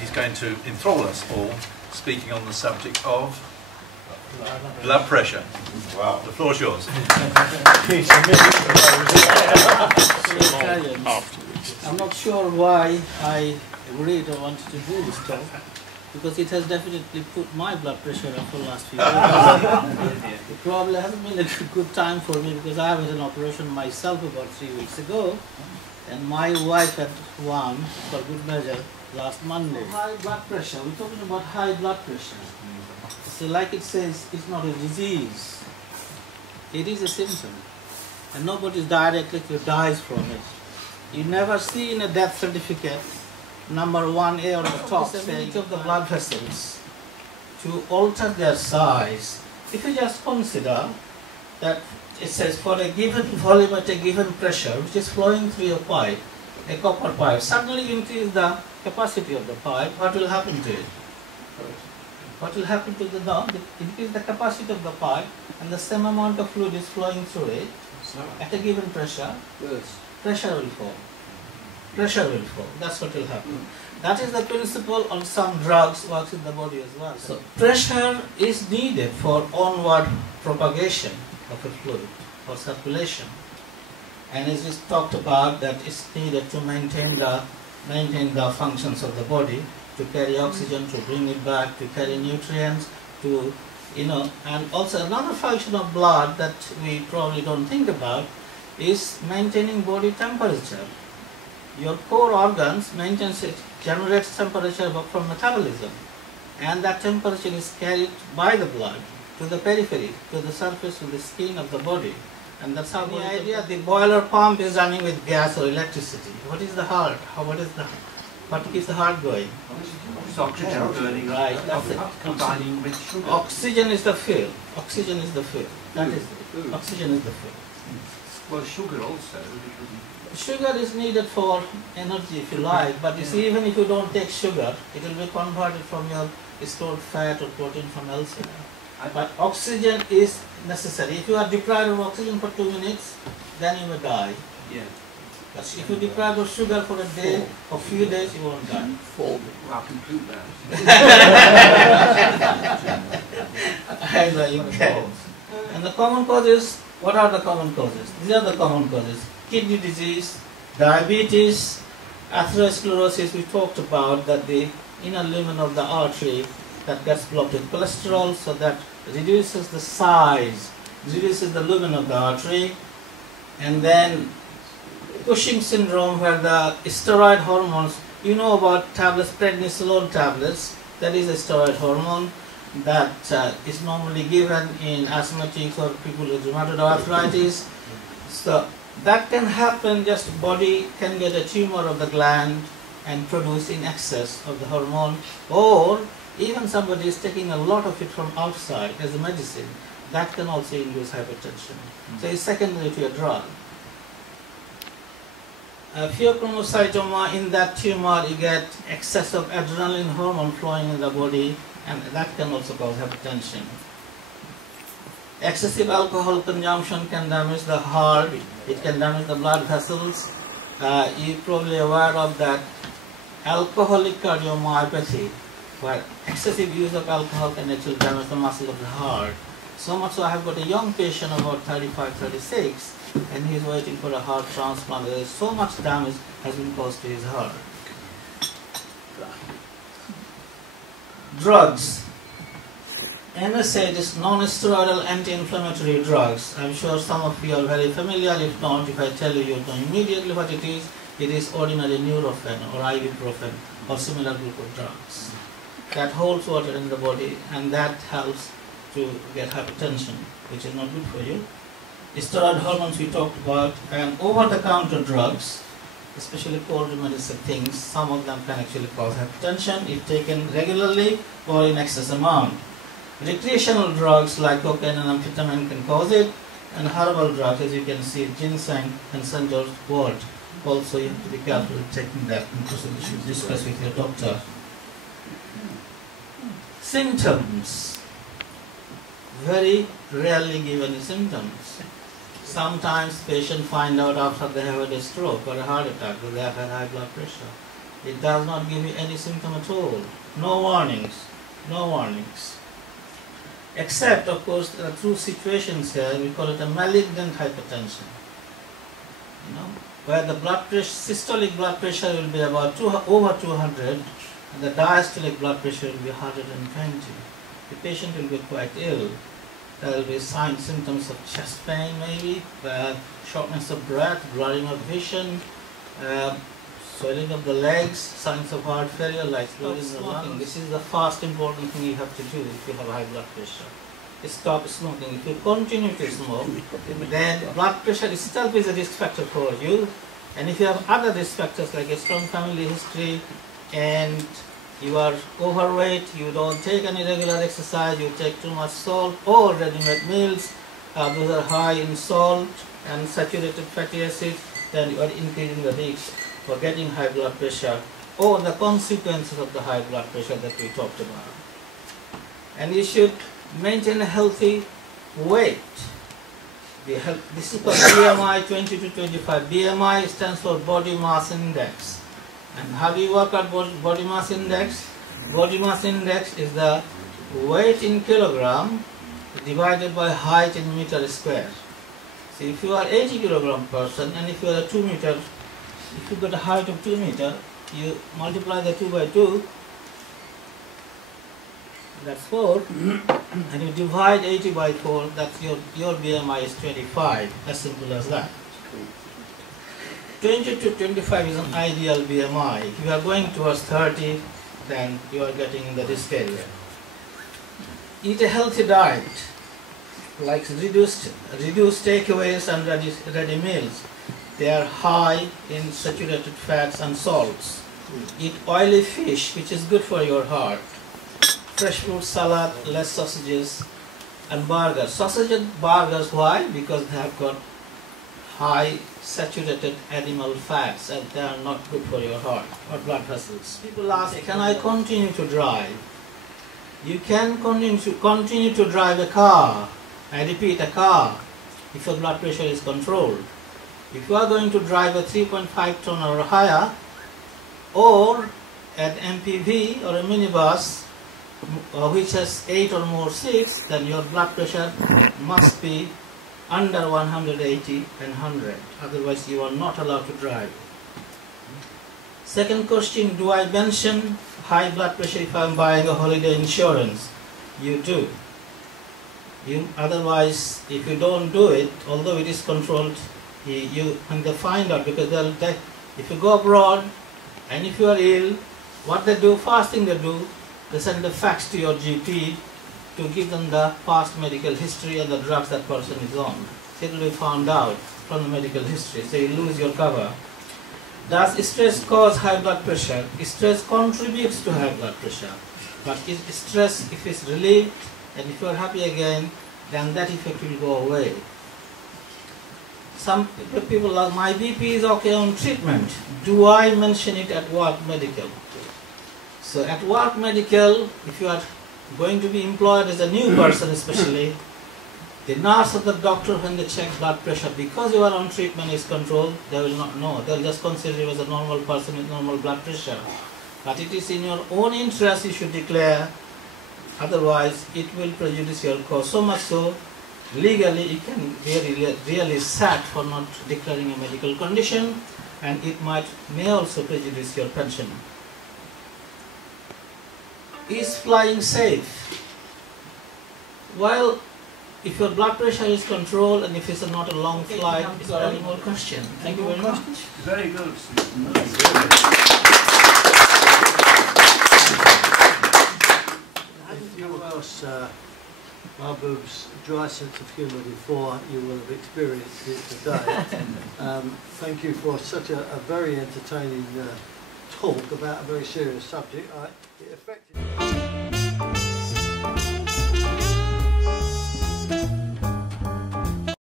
he's going to enthrall us all, speaking on the subject of blood pressure. Wow. The floor is yours. I'm not sure why I agreed or wanted to do this talk, because it has definitely put my blood pressure up for the last few years. It probably hasn't been a good time for me, because I had an operation myself about 3 weeks ago, and my wife had one, for good measure, last Monday. High blood pressure, we're talking about high blood pressure. So like it says, it's not a disease, it is a symptom. And nobody directly dies from it. You never see in a death certificate number 1A on the top saying each of the blood vessels to alter their size. If you just consider that it says for a given volume at a given pressure which is flowing through a pipe, a copper pipe, suddenly you increase the capacity of the pipe, what will happen to it? What will happen to the knob? Increase the capacity of the pipe and the same amount of fluid is flowing through it at a given pressure, pressure will fall. Pressure will fall. That's what will happen. That is the principle on some drugs works in the body as well. So pressure is needed for onward propagation of a fluid or circulation. And as we talked about, that it's needed to maintain the functions of the body, to carry oxygen, to bring it back, to carry nutrients, to, and also another function of blood that we probably don't think about is maintaining body temperature. Your core organs generates temperature from metabolism, and that temperature is carried by the blood to the periphery, to the surface, to the skin of the body. And that's how the idea, the boiler pump is running with gas or electricity. What is the heart? What keeps the heart going? It's oxygen burning. Right, that's it. Combining with sugar. Oxygen is the fuel. Oxygen is the fuel. That is it. Oxygen is the fuel. Well, sugar also. Sugar is needed for energy, if you like, but you see, even if you don't take sugar, it will be converted from your stored fat or protein from elsewhere. But oxygen is necessary. If you are deprived of oxygen for 2 minutes, then you will die. Yeah. But if you deprive of sugar for a day or few days, you won't die. Well, I can prove that. I know you can. And the common causes, what are the common causes? These are the common causes. Kidney disease, diabetes, atherosclerosis. We talked about that the inner lumen of the artery that gets blocked with cholesterol, so that reduces the size, reduces the lumen of the artery. And then Cushing syndrome, where the steroid hormones, you know about tablets, prednisolone tablets, that is a steroid hormone that is normally given in asthmatics or people with rheumatoid arthritis. So that can happen, just body can get a tumor of the gland and produce in excess of the hormone, or even somebody is taking a lot of it from outside as a medicine, that can also induce hypertension. So it's secondary to a drug. Pheochromocytoma, in that tumor you get excess of adrenaline hormone flowing in the body, and that can also cause hypertension. Excessive alcohol consumption can damage the heart, it can damage the blood vessels. You're probably aware of that alcoholic cardiomyopathy, where excessive use of alcohol can actually damage the muscle of the heart. So much so I have got a young patient about 35, 36, and he's waiting for a heart transplant. There is so much damage has been caused to his heart. Drugs. NSAID is non-steroidal anti-inflammatory drugs. I'm sure some of you are very familiar. If not, if I tell you, you know immediately what it is. It is ordinary Nurofen or ibuprofen or similar group of drugs that holds water in the body, and that helps to get hypertension, which is not good for you. Steroid hormones we talked about, and over-the-counter drugs, especially cold medicine things, some of them can actually cause hypertension if taken regularly or in excess amount. Recreational drugs like cocaine and amphetamine can cause it, and herbal drugs, as you can see, ginseng and St. George wort. Also, you have to be careful with taking that, because you should discuss with your doctor. Symptoms. Very rarely given symptoms. Sometimes patients find out after they have had a stroke or a heart attack that they have had high blood pressure. It does not give you any symptom at all. No warnings. No warnings. Except, of course, there are two situations here. We call it a malignant hypertension. You know, where the blood pressure, systolic blood pressure will be about over 200, and the diastolic blood pressure will be 120. The patient will be quite ill. There will be signs, symptoms of chest pain, maybe, shortness of breath, blurring of vision, swelling of the legs, signs of heart failure like blood in the lungs. This is the first important thing you have to do if you have high blood pressure. Stop smoking. If you continue to smoke, then blood pressure itself is a risk factor for you. And if you have other risk factors like a strong family history and you are overweight, you don't take any regular exercise, you take too much salt or ready-made meals, those are high in salt and saturated fatty acids, then you are increasing the risk for getting high blood pressure or the consequences of the high blood pressure that we talked about. And you should maintain a healthy weight. This is called BMI 20 to 25. BMI stands for body mass index. And how do you work out body mass index? Body mass index is the weight in kilogram divided by height in meter square. So if you are 80 kilogram person and if you are a 2 meter, if you got a height of 2 meter, you multiply the 2 by 2, that's 4, and you divide 80 by 4, that's your BMI is 25, as simple as that. 20 to 25 is an ideal BMI. If you are going towards 30, then you are getting in the risk area. Eat a healthy diet, like reduced takeaways and ready meals. They are high in saturated fats and salts. Eat oily fish, which is good for your heart. Fresh fruit salad, less sausages, and burgers. Sausage and burgers, why? Because they have got high saturated animal fats and they are not good for your heart or blood vessels. People ask, can I continue to drive? You can continue to drive a car. I repeat, a car, if your blood pressure is controlled. If you are going to drive a 3.5 ton or higher, or an MPV or a minibus, which has 8 or more seats, then your blood pressure must be under 180 and 100. Otherwise, you are not allowed to drive. Second question, do I mention high blood pressure if I am buying a holiday insurance? You do. Otherwise, if you don't do it, although it is controlled, when they find out, because if you go abroad and if you are ill, what they do, first thing they do, they send a fax to your GP to give them the past medical history and the drugs that person is on. It will be found out from the medical history, so you lose your cover. Does stress cause high blood pressure? Stress contributes to high blood pressure. But if stress, if it's relieved and if you are happy again, then that effect will go away. Some people ask, my BP is okay on treatment. Do I mention it at work medical? So at work medical, if you are going to be employed as a new person especially, the nurse or the doctor, when they check blood pressure, because you are on treatment is controlled, they will not know. They will just consider you as a normal person with normal blood pressure. But it is in your own interest you should declare, otherwise it will prejudice your cause. So much so, legally you can be really sad for not declaring a medical condition, and it may also prejudice your pension. Is flying safe? Well, if your blood pressure is controlled and if it's not a long flight, is there any more question? Thank you very much. Very good. If you come across Mahbub's dry sense of humour before, you will have experienced it today. Thank you for such a very entertaining talk about a very serious subject. It affected